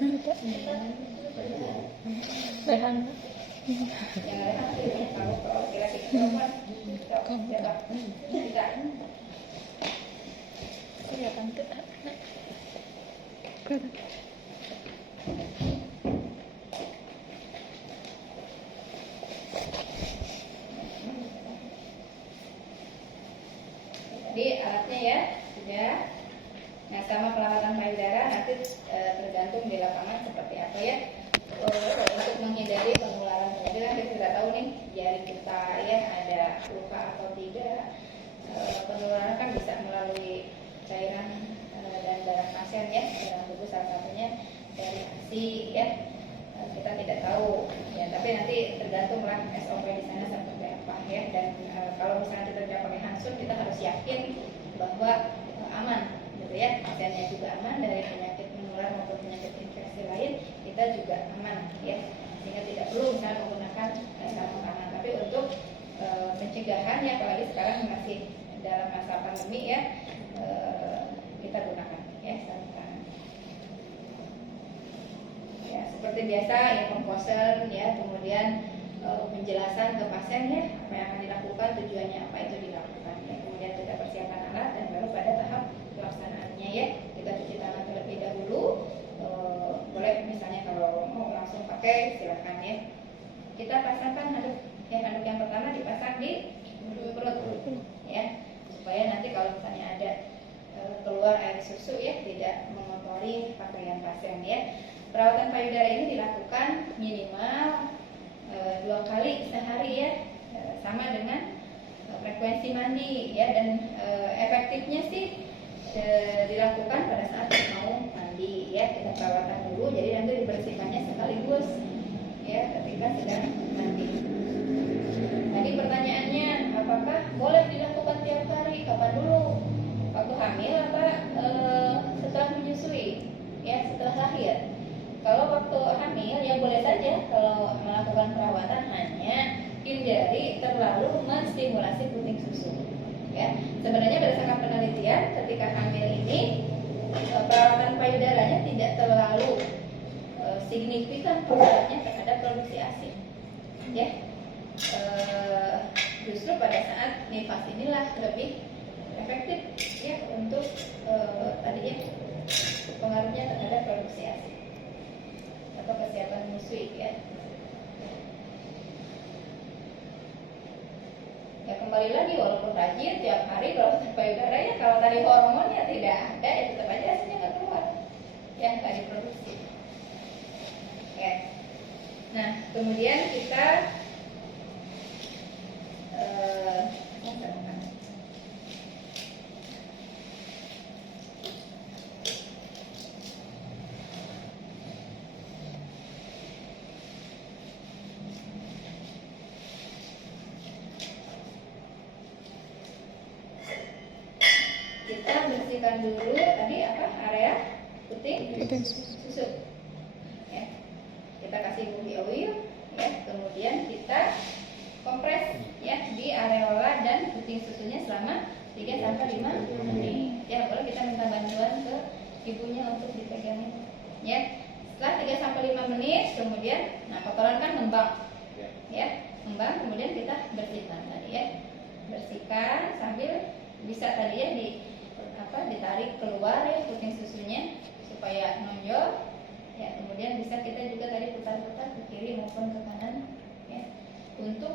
Rehan. Jadi alatnya ya sudah. Nah, sama perawatan payudara nanti tergantung di lapangan seperti apa ya. Untuk menghindari penularan penyakit kan kita tidak tahu nih jari kita ya ada luka atau tidak. Penularan kan bisa melalui cairan dan darah pasien ya, dalam tubuh salah satunya dari ASI ya. Kita tidak tahu ya, tapi nanti tergantunglah SOP di sana seperti apa ya. Dan kalau misalnya kita tidak pakai handsun, kita harus yakin bahwa aman gitu ya, pasiennya juga aman dari penyakit menular maupun penyakit infeksi lain, kita juga aman ya, sehingga tidak perlu misalnya menggunakan sarung tangan. Tapi untuk pencegahan ya, apalagi sekarang masih dalam masa pandemi ya, kita gunakan ya sarung tangan. Ya, seperti biasa ya, komposer ya, kemudian penjelasan ke pasien ya, apa yang akan dilakukan, tujuannya apa itu dilakukan ya. Kemudian kita persiapkan alat dan baru pada tahap pelaksanaannya ya, kita cuci tangan terlebih dahulu. Boleh misalnya kalau mau langsung pakai silakan ya. Kita pasangkan handuk ya, handuk yang pertama dipasang di perut ya, supaya nanti kalau misalnya ada keluar air susu ya, tidak mengotori pakaian pasien ya. Perawatan payudara ini dilakukan minimal 2 kali sehari ya, sama dengan frekuensi mandi ya, dan efektifnya sih dilakukan pada saat mau mandi ya. Kita perawatan dulu, jadi nanti dibersihkannya sekaligus ya ketika sedang mandi. Tadi pertanyaannya, apakah boleh dilakukan tiap hari? Kapan dulu? Waktu hamil apa setelah menyusui ya, setelah lahir? Kalau waktu hamil ya boleh saja kalau melakukan perawatan, hanya hindari terlalu menstimulasi puting susu. Ya, sebenarnya berdasarkan penelitian ketika hamil ini perawatan payudaranya tidak terlalu signifikan pengaruhnya terhadap produksi ASI. Ya, justru pada saat nifas inilah lebih efektif ya untuk tadinya pengaruhnya terhadap produksi ASI atau kesiapan menyusui ya. Ya kembali lagi, walaupun rajin tiap hari perawatan payudara ya, kalau tadi hormonnya tidak ada ya tetap aja hasilnya nggak keluar ya, nggak diproduksi. Oke. Nah kemudian kita bersihkan dulu tadi apa area puting susu ya. Kita kasih body oil ya, kemudian kita kompres ya di areola dan puting susunya selama 3-5 menit ya. Kalau kita minta bantuan ke ibunya untuk dipegangin ya. Setelah 3-5 menit kemudian, nah kotoran kan ngembang ya, ngembang, kemudian kita bersihkan tadi ya, bersihkan sambil bisa tadi ya ditarik keluar ya puting susunya supaya nonjol ya. Kemudian bisa kita juga tadi putar-putar ke kiri maupun ke kanan ya, untuk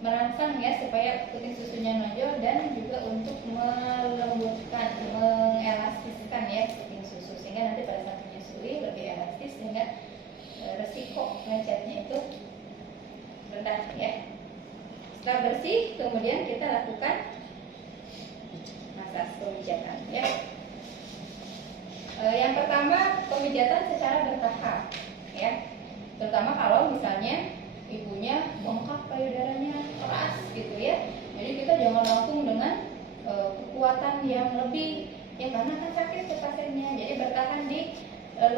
merangsang ya supaya puting susunya nonjol, dan juga untuk melembutkan, mengelastiskan ya puting susu, sehingga nanti pada saat menyusui lebih elastis, sehingga resiko lecetnya itu rendah ya. Setelah bersih kemudian kita lakukan masas pemijatan ya. Yang pertama, pemijatan secara bertahap ya, terutama kalau misalnya ibunya bengkak payudaranya keras gitu ya. Jadi kita jangan langsung dengan kekuatan yang lebih ya, karena kan sakit ke pasiennya. Jadi bertahan di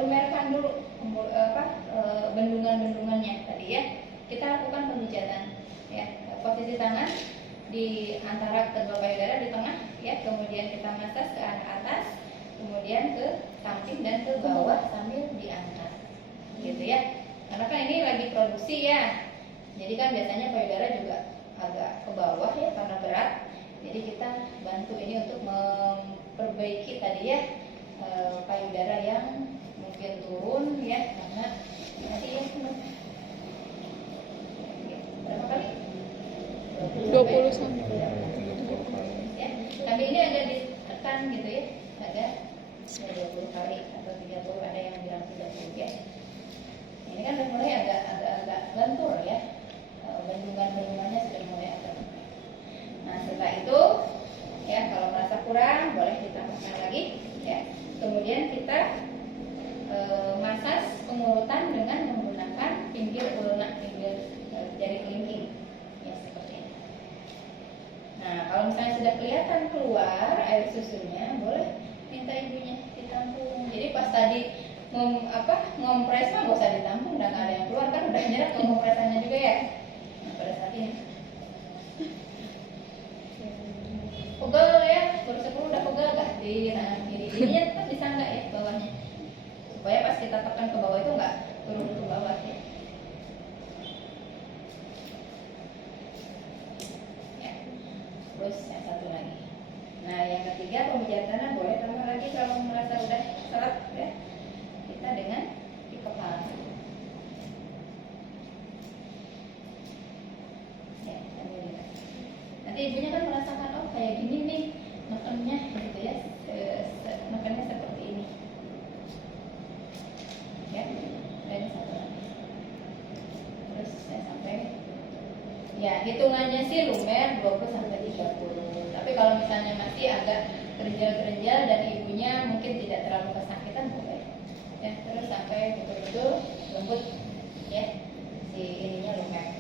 lumerkan dulu bendungan-bendungannya tadi ya. Kita lakukan pemijatan ya. Posisi tangan di antara kedua payudara di tengah ya, kemudian kita masas ke arah atas, kemudian kemudian ke samping dan ke bawah sambil diangkat, gitu ya. Karena kan ini lagi produksi ya, jadi kan biasanya payudara juga agak ke bawah ya karena berat. Jadi kita bantu ini untuk memperbaiki tadi ya payudara yang mungkin turun ya, karena nanti ya berapa kali? 20 sampai ya. Tapi ini agak ditekan gitu ya, agak 20 kali atau 30, ada yang bilang 30 ya. Ini kan sudah mulai agak lentur ya, bendungan-bendungannya sudah mulai agak. Nah setelah itu ya, kalau merasa kurang boleh ditambahkan lagi ya. Kemudian kita masas pengurutan dengan menggunakan pinggir ulna, pinggir jari kelingking ya, seperti ini. Nah kalau misalnya sudah kelihatan keluar air susunya, boleh minta ibunya ditampung. Jadi pas tadi ngompres mah nggak usah ditampung, udah nggak ada yang keluar kan, udah nyerap ke kompresannya juga ya. Nah pada saat ini pegel ya, baru 10 udah pegel gak di ininya tetap bisa nggak ya bawahnya, supaya pas kita tekan ke bawah itu nggak turun ke bawah ya. Ya. Terus yang satu lagi. Nah yang ketiga, pemijatan boleh tambah lagi kalau merasa udah seret ya. Kita dengan di kepala. Ya, nanti ibunya kan merasakan, oh kayak gini nih nekennya gitu ya, nekennya seperti ini. Ya, dan satu lagi. Terus saya sampai, ya hitungannya sih lumer 20 sampai 30. Tapi kalau misalnya masih agak kerja dan ibunya mungkin tidak terlalu kesakitan, boleh. Ya, terus sampai betul-betul lembut ya si ininya lumer.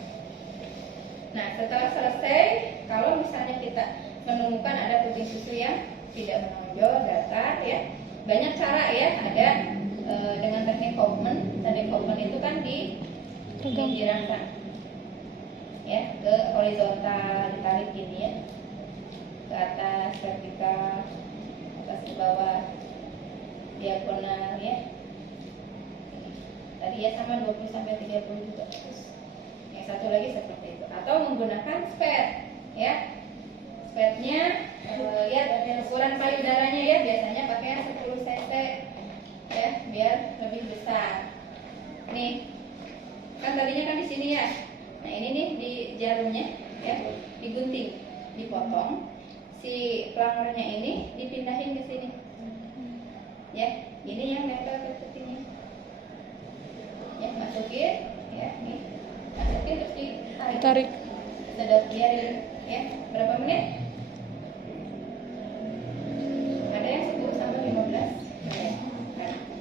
Nah setelah selesai, kalau misalnya kita menemukan ada puting susu yang tidak menonjol, datar ya, banyak cara ya. Ada dengan teknik Kaufman. Teknik Kaufman itu kan di pinggiran kan ya, ke horizontal ditarik gini ya, ke atas vertikal, atas ke bawah, diagonal ya. Tadi ya sama 20 sampai 30 juga. Terus yang satu lagi seperti itu, atau menggunakan spet ya. Spetnya lihat ukuran payudaranya ya, biasanya pakai yang 10 cc ya, biar lebih besar. Nih kan tadinya kan di sini ya. Nah ini nih di jarumnya ya, digunting, dipotong. Si plangernya ini dipindahin ke sini ya. Ini yang nempel ke putingnya ya, masukin ya, nih masukin terus ditarik, sedot, biarin ya berapa menit. Ada yang 10 sampai 15 menit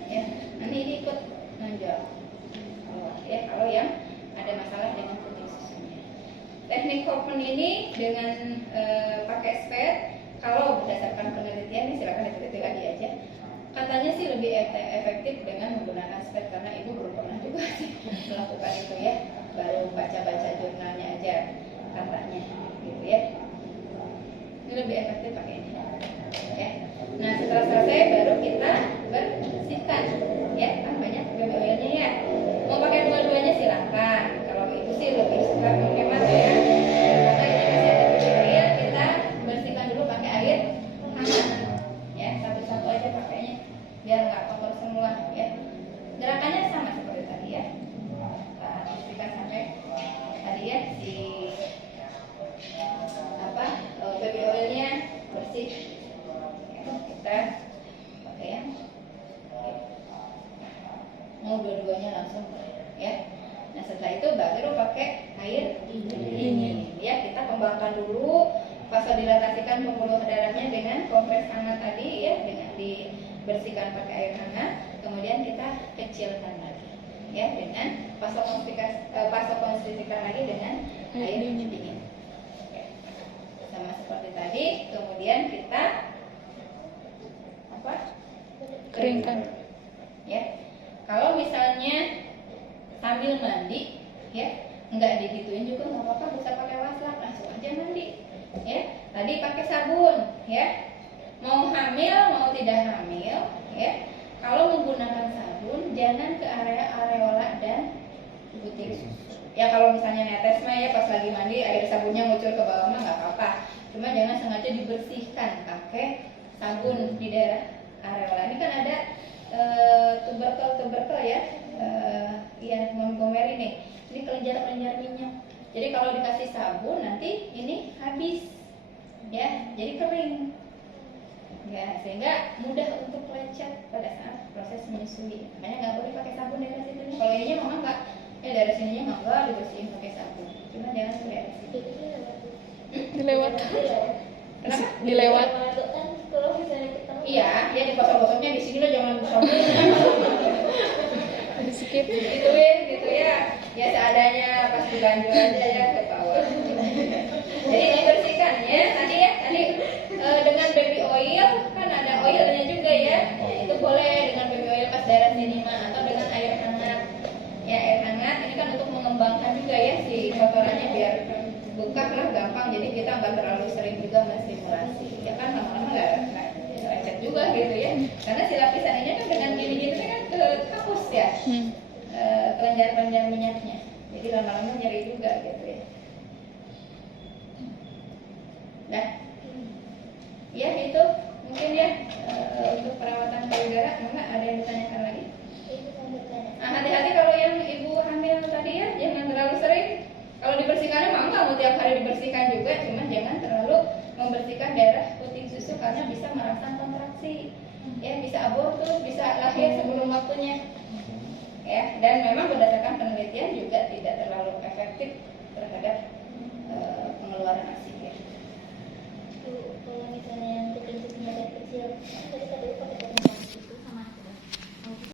ya. Nanti ini ikut nonjol ya kalau yang ada masalah dengan puting susunya. Teknik Kaufman ini dengan pakai spet, kalau berdasarkan penelitian ini silakan diteliti lagi aja. Katanya sih lebih efektif dengan menggunakan spet, karena ibu belum pernah juga melakukan itu ya, baru baca-baca jurnalnya aja katanya gitu ya. Ini lebih efektif pakai ini ya. Nah setelah selesai baru kita bersihkan ya, kan banyak baby oilnya ya. Mau pakai dua-duanya silahkan. Kalau ibu sih lebih suka menghemat ya, karena ini masih ada baby oil, kita bersihkan dulu pakai air hangat ya, satu-satu aja pakainya biar nggak kotor semua ya. Gerakannya sama seperti tadi ya, bersihkan sampai tadi ya si baby oilnya bersih ya. Kita pakai yang mau dua-duanya langsung ya. Nah setelah itu baru pakai air dingin ya. Kita kembangkan dulu, vasodilatasikan pembuluh darahnya dengan kompres hangat tadi ya, dengan dibersihkan pakai air hangat. Kemudian kita kecilkan lagi ya, dengan vasokonstriksikan lagi dengan air dingin. Sama seperti tadi. Kemudian kita keringkan ya. Kalau misalnya sambil mandi ya, nggak digituin juga nggak apa-apa, bisa pakai wastafel, langsung aja mandi ya. Tadi pakai sabun ya, mau hamil mau tidak hamil ya, kalau menggunakan sabun jangan ke area areola dan putih. Ya kalau misalnya netes mah ya pas lagi mandi air sabunnya ngucur ke bawah mah nggak apa-apa. Cuma jangan sengaja dibersihkan pakai sabun di daerah areola. Ini kan ada tuberkel ya, ya gomer ini kelenjar minyak. Jadi kalau dikasih sabun nanti ini habis ya, jadi kering ya, sehingga mudah untuk lecet pada saat proses menyusui. Makanya nggak boleh pakai sabun daerah situ. Kalau ininya mama nggak, daerah sininya nggak dibersihin pakai sabun. Cuma jangan ke daerah situ. Dilewat. Kenapa? Dilewat. Iya, ya digosok-gosoknya di sini lo jangan sabun. Di skip. Gituin gitu ya. Ya seadanya pas diganjur aja ya ke bawah. Jadi dibersihkan ya. Tadi dengan baby oil kan ada oilnya juga ya. Itu boleh dengan baby oil pas daerah sini mah, atau dengan air hangat. Ya air hangat ini kan untuk mengembangkan juga ya si kotorannya biar bekas lah gampang. Jadi kita nggak terlalu sering juga menstimulasi. Ya kan lama-lama nggak lecet juga gitu ya. Karena si lapisan ini kan dengan gini-gini kan ke hapus ya. Kelenjar-kelenjar minyaknya. Jadi lama-lama nyeri juga gitu ya. Nah, ya itu mungkin ya untuk perawatan payudara. Mama ada yang ditanyakan lagi? Nah, hati-hati kalau yang ibu hamil tadi ya, jangan terlalu sering. Kalau dibersihkannya mama nggak mau tiap hari dibersihkan juga, cuma jangan terlalu membersihkan daerah puting susu karena bisa merangsang kontraksi. Ya, bisa abortus, bisa lahir sebelum waktunya. Ya, dan memang berdasarkan penelitian juga tidak terlalu efektif terhadap pengeluaran ASI ya. Kalau misalnya yang kecil-kecilnya dari kecil, kan tadi pakai